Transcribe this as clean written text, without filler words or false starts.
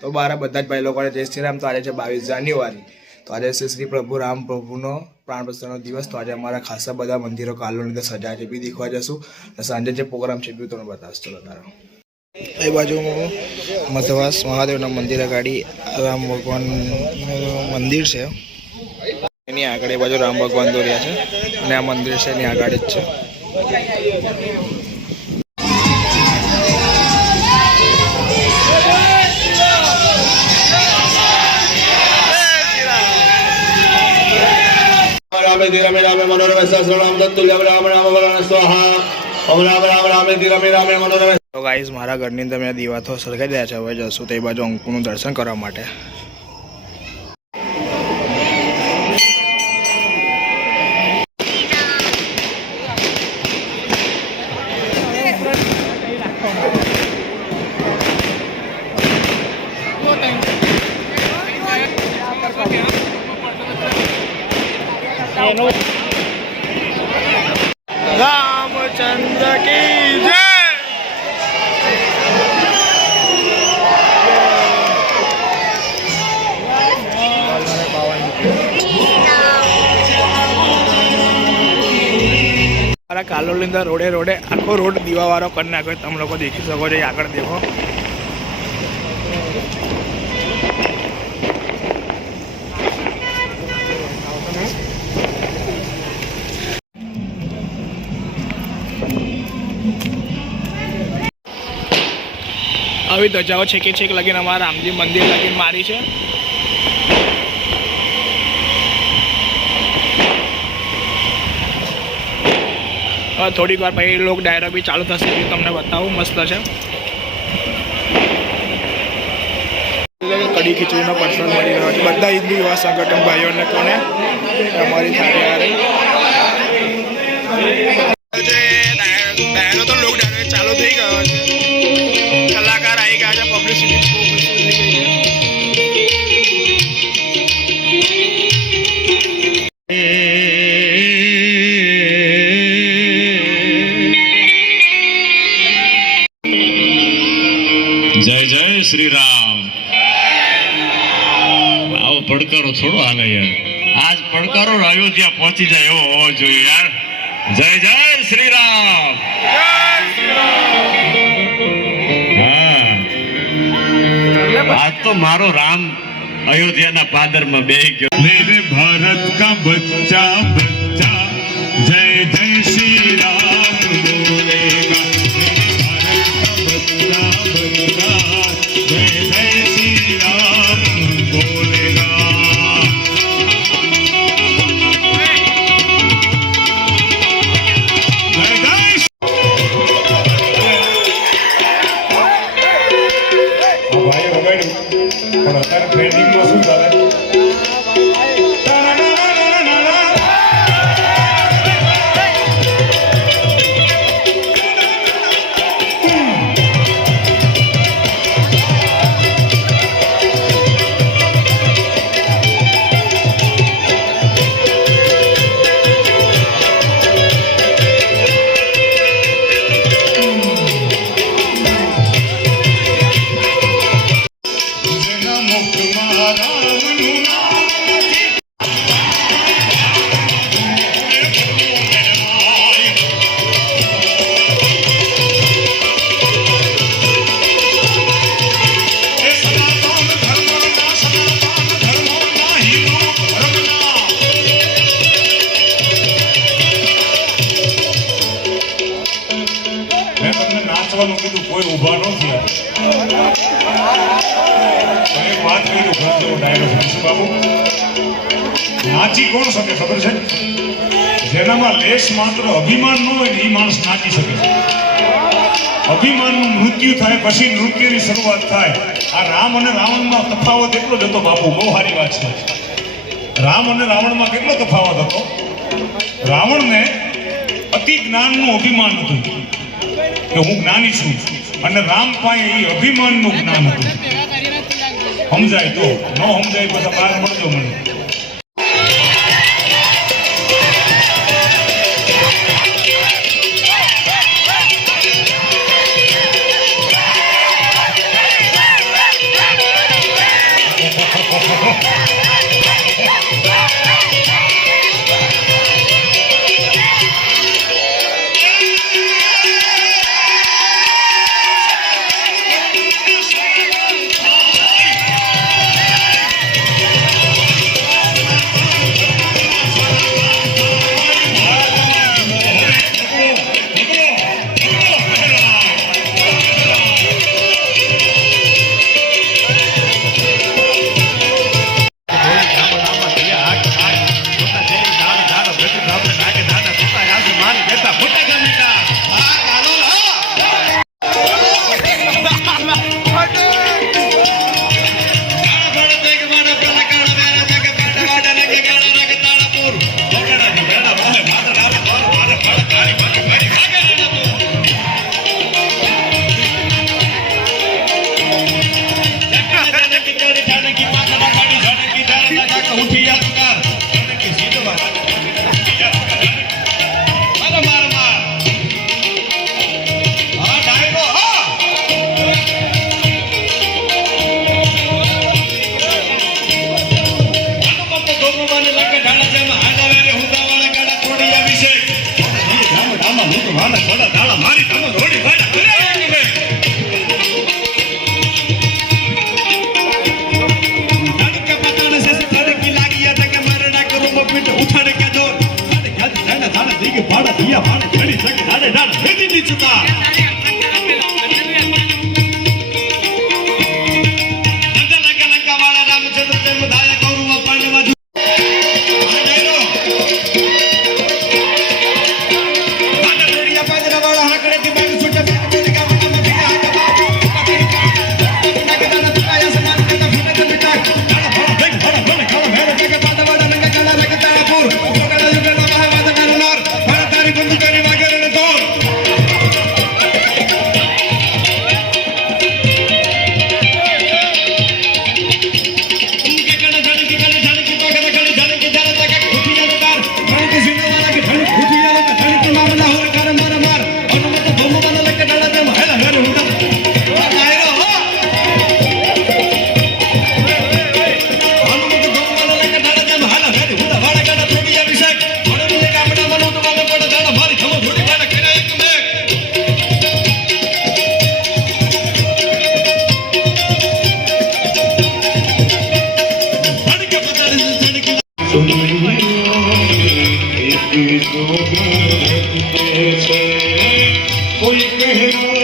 તો બહાર બધા જ ભાઈ લોકોને જય શ્રી રામ। તો આજે છે 22 જાન્યુઆરી, તો આજે છે શ્રી પ્રભુ રામ પ્રભુનો પ્રાણ પ્રતિષ્ઠાનો દિવસ। તો આજે અમારા ખાસા બધા મંદિરો કાલોની અંદર સજાય છે, બી દેખવા જશું। સાંજે જે પ્રોગ્રામ છે બી તમને બતાવશું। ચલો તારો એ બાજુ મધવાસ મહાદેવના મંદિર આગળ રામ ભગવાનનું મંદિર છે, એની આગળ એ બાજુ રામ ભગવાન દોર્યા છે અને આ મંદિર છે એની આગળ જ છે। रामे रामे मनोरमे सहस्रनाम तत्तुल्यं राम राम वरण स्वाहा। ओम राम राम रामे रामे रामे मनोरमे। तो गाइस मारा घરની અંદર મેં દીવા તો સળગાઈ દયા છે। હવે જશું તે બાજુ અંકુનું દર્શન કરવા માટે। रामचंद्र की जय। कालोल रोडे रोडे आखो रोड दीवा वारो कर नाखो, तम लोग देखी सको छो। आगळ देखो अभी ध्वजाओ छेके छेक लगे अमारा रामजी मंदिर लगे मारी है। थोड़ी बार पहले लोग डायरा भी चालू थशे, तमने बताऊँ मस्त है। कड़ी खीचड़ी प्रसाद मळी रह्यो छे। बधा हिंदू युवा संगठन भाईओ ने कोने अमारी थाली आ रही डायरो तो लोग डायरो चालू थई गयो छे। कलाकार आई गया है, पब्लिसिटी खूब मस्त થઈ ગઈ છે। जय जय श्री राम। आओ પડકારો થોડો હાલે યાર, આજ પડકારો અયોધ્યા પહોંચી જાય એવો હોવો જોઈએ યાર। જય જય શ્રી રામ। आज तो मारो राम अयोध्या ना पादर में बेह गयो। मेरे भारत का बच्चा बच्चा जय जय श्री राम बोलेगा। मेरे भारत का बच्चा बच्चा जय जय श्री राम बोलेगा। પણ અત્યારે ટ્રેનિંગમાં શું ચાલે? કીધું કોઈ ઉભા ન થયા, એક વાત કહી દઉં, ઘર જેવો ડાયરો છે બાબુ। નાચી કોણ શકે ખબર છે? જેનામાં લેશ માત્ર અભિમાન ન હોય ને એ માણસ નાચી શકે છે। અભિમાનનું મૃત્યુ થાય પછી નૃત્યની શરૂઆત થાય। આ રામ અને રાવણમાં તફાવત એટલો જ હતો બાપુ, બહુ સારી વાત છે। રામ અને રાવણમાં કેટલો તફાવત હતો? રાવણને અતિ જ્ઞાનનું અભિમાન હતું કે હું જ્ઞાની છું, અને રામ પાસે એ અભિમાનનું જ્ઞાન હતું। સમજાય તો, ન સમજાય પછી બહાર મળજો મને। ભેદી ની ચુકા કોઈ કહેરો